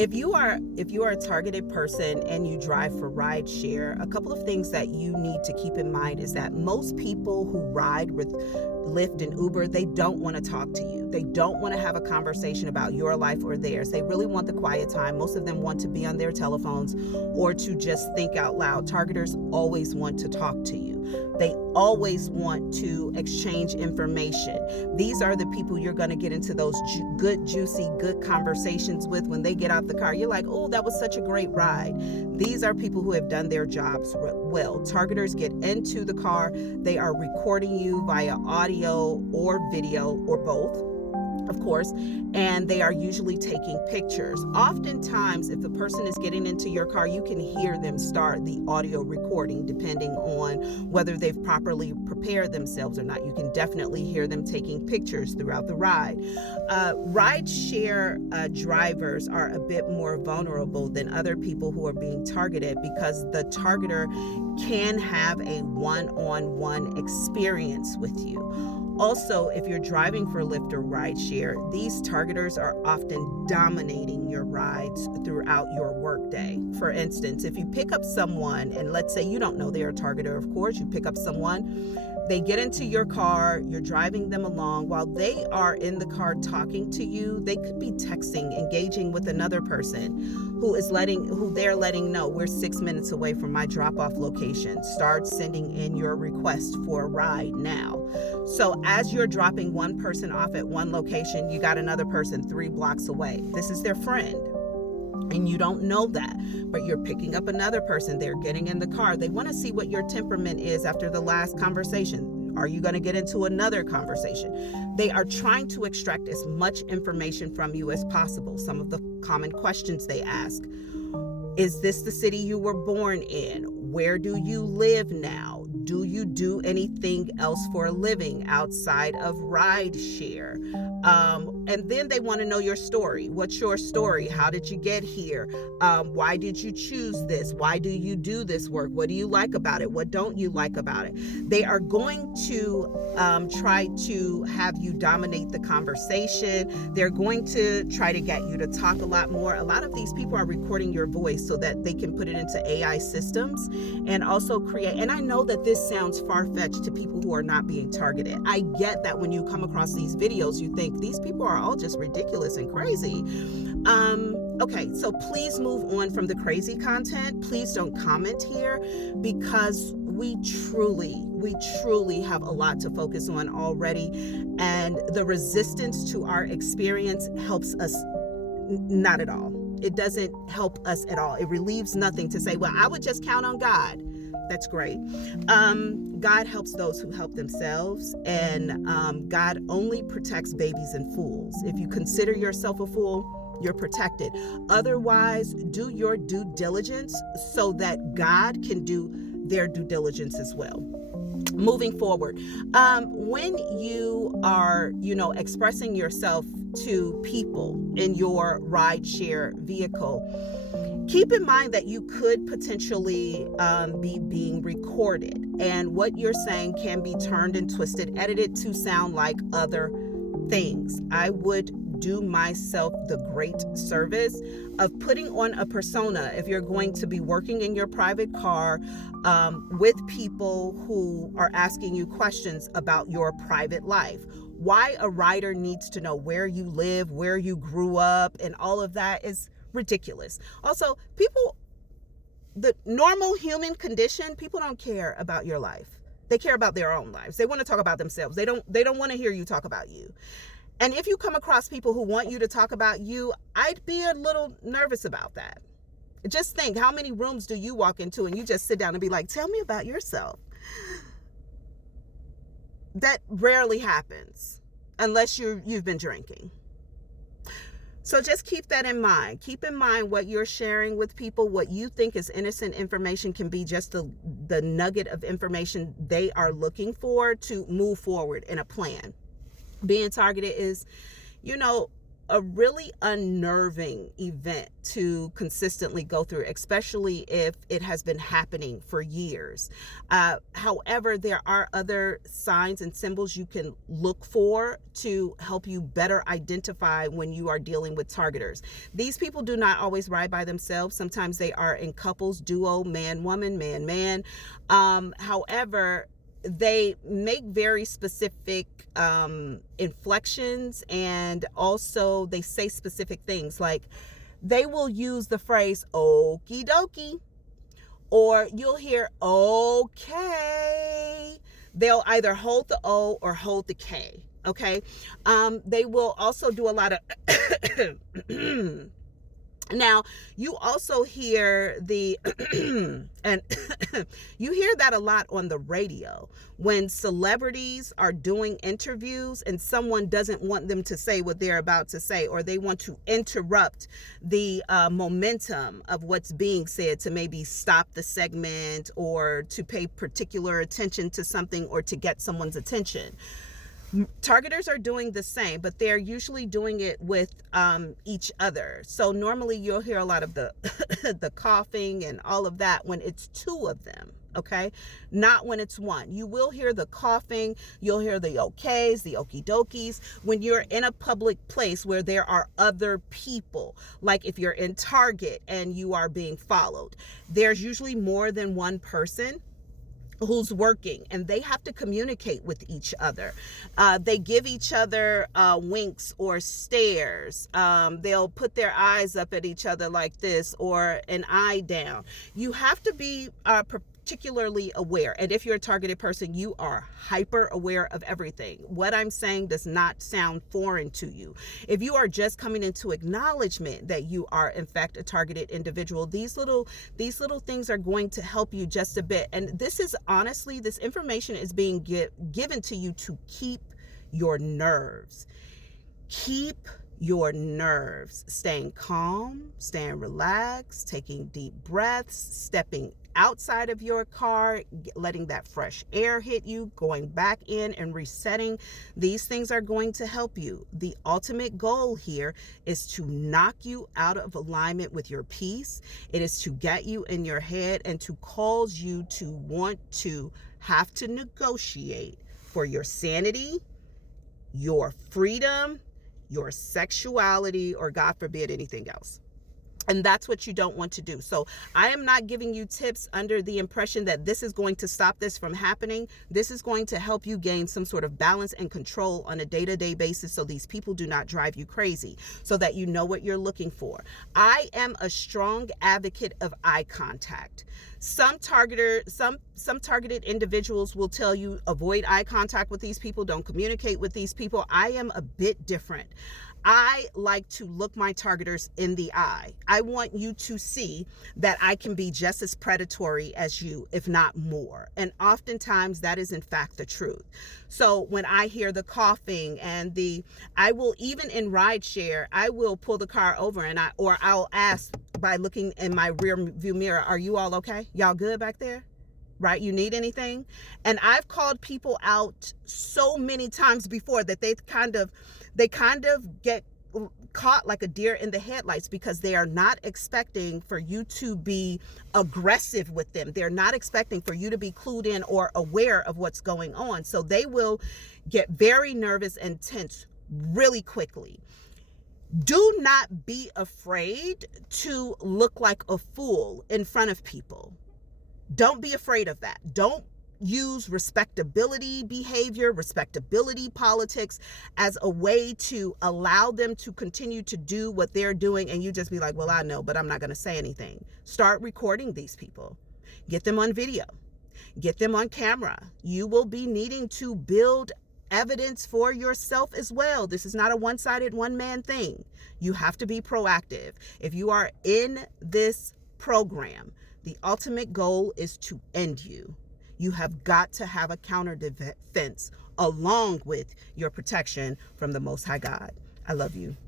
If you are a targeted person and you drive for rideshare, a couple of things that you need to keep in mind is that most people who ride with Lyft and Uber, they don't want to talk to you. They don't want to have a conversation about your life or theirs. They really want the quiet time. Most of them want to be on their telephones or to just think out loud. Targeters always want to talk to you. They always want to exchange information. These are the people you're going to get into those good, juicy, good conversations with when they get out the car. You're like, oh, that was such a great ride. These are people who have done their jobs well. Targeters get into the car. They are recording you via audio or video or both, of course, and they are usually taking pictures. Oftentimes, if the person is getting into your car, you can hear them start the audio recording depending on whether they've properly prepared themselves or not. You can definitely hear them taking pictures throughout the ride. Rideshare drivers are a bit more vulnerable than other people who are being targeted because the targeter can have a one-on-one experience with you. Also, if you're driving for Lyft or Rideshare, these targeters are often dominating your rides throughout your workday. For instance, if you pick up someone, and let's say you don't know they're a targeter, of course, you pick up someone, they get into your car, you're driving them along. While they are in the car talking to you, they could be texting, engaging with another person who they're letting know, we're 6 minutes away from my drop-off location. Start sending in your request for a ride now. So as you're dropping one person off at one location, you got another person 3 blocks away. This is their friend. And you don't know that, but you're picking up another person. They're getting in the car. They want to see what your temperament is after the last conversation. Are you going to get into another conversation? They are trying to extract as much information from you as possible. Some of the common questions they ask: is this the city you were born in? Where do you live now? Do you do anything else for a living outside of rideshare? And then they want to know your story. What's your story? How did you get here? Why did you choose this? Why do you do this work? What do you like about it? What don't you like about it? They are going to try to have you dominate the conversation. They're going to try to get you to talk a lot more. A lot of these people are recording your voice so that they can put it into AI systems and also create. And I know that this sounds far-fetched to people who are not being targeted. I get that when you come across these videos, you think these people are all just ridiculous and crazy. Okay, so please move on from the crazy content. Please don't comment here because we truly have a lot to focus on already. And the resistance to our experience helps us not at all. It doesn't help us at all. It relieves nothing to say, well, I would just count on God. That's great. God helps those who help themselves, and God only protects babies and fools. If you consider yourself a fool, you're protected. Otherwise, do your due diligence so that God can do their due diligence as well. Moving forward, when you are, expressing yourself to people in your rideshare vehicle, keep in mind that you could potentially be being recorded, and what you're saying can be turned and twisted, edited to sound like other things. I would do myself the great service of putting on a persona if you're going to be working in your private car with people who are asking you questions about your private life. Why a rider needs to know where you live, where you grew up, and all of that is ridiculous. Also, the normal human condition, people don't care about your life. They care about their own lives. They want to talk about themselves. They don't want to hear you talk about you. And if you come across people who want you to talk about you, I'd be a little nervous about that. Just think, how many rooms do you walk into and you just sit down and be like, tell me about yourself? That rarely happens unless you've been drinking. So just keep that in mind. Keep in mind what you're sharing with people. What you think is innocent information can be just the nugget of information they are looking for to move forward in a plan. Being targeted is, a really unnerving event to consistently go through, especially if it has been happening for years. However, there are other signs and symbols you can look for to help you better identify when you are dealing with targeters. These people do not always ride by themselves. Sometimes they are in couples, duo, man, woman, man, man. However, they make very specific inflections, and also they say specific things. Like, they will use the phrase okie dokie, or you'll hear okay. They'll either hold the O or hold the K. Okay. They will also do a lot of now, you also hear the, and you hear that a lot on the radio when celebrities are doing interviews and someone doesn't want them to say what they're about to say, or they want to interrupt the momentum of what's being said to maybe stop the segment, or to pay particular attention to something, or to get someone's attention. Targeters are doing the same, but they're usually doing it with each other. So normally you'll hear a lot of the the coughing and all of that when it's two of them, okay? Not when it's one. You will hear the coughing, you'll hear the okays, the okie dokies, when you're in a public place where there are other people. Like if you're in Target and you are being followed, there's usually more than one person who's working, and they have to communicate with each other. They give each other winks or stares. They'll put their eyes up at each other like this, or an eye down. You have to be particularly aware. And if you're a targeted person, you are hyper aware of everything. What I'm saying does not sound foreign to you. If you are just coming into acknowledgement that you are in fact a targeted individual, these little things are going to help you just a bit. And this is honestly, this information is being given to you to keep your nerves. Keep your nerves, staying calm, staying relaxed, taking deep breaths, stepping outside of your car, letting that fresh air hit you, going back in and resetting. These things are going to help you. The ultimate goal here is to knock you out of alignment with your peace. It is to get you in your head and to cause you to want to have to negotiate for your sanity, your freedom, your sexuality, or God forbid, anything else. And that's what you don't want to do. So I am not giving you tips under the impression that this is going to stop this from happening. This is going to help you gain some sort of balance and control on a day-to-day basis, so these people do not drive you crazy, so that you know what you're looking for. I am a strong advocate of eye contact. Some targeted individuals will tell you avoid eye contact with these people, don't communicate with these people. I am a bit different. I like to look my targeters in the eye. I want you to see that I can be just as predatory as you, if not more. And oftentimes that is in fact the truth. So when I hear the coughing and I will, even in rideshare, I will pull the car over and I'll ask by looking in my rear view mirror, are you all okay? Y'all good back there? Right? You need anything? And I've called people out so many times before that they kind of get caught like a deer in the headlights, because they are not expecting for you to be aggressive with them. They're not expecting for you to be clued in or aware of what's going on. So they will get very nervous and tense really quickly. Do not be afraid to look like a fool in front of people. Don't be afraid of that. Don't use respectability behavior, respectability politics as a way to allow them to continue to do what they're doing, and you just be like, well, I know, but I'm not going to say anything. Start recording these people. Get them on video. Get them on camera. You will be needing to build evidence for yourself as well. This is not a one-sided, one-man thing. You have to be proactive. If you are in this program, the ultimate goal is to end you. You have got to have a counter defense along with your protection from the Most High God. I love you.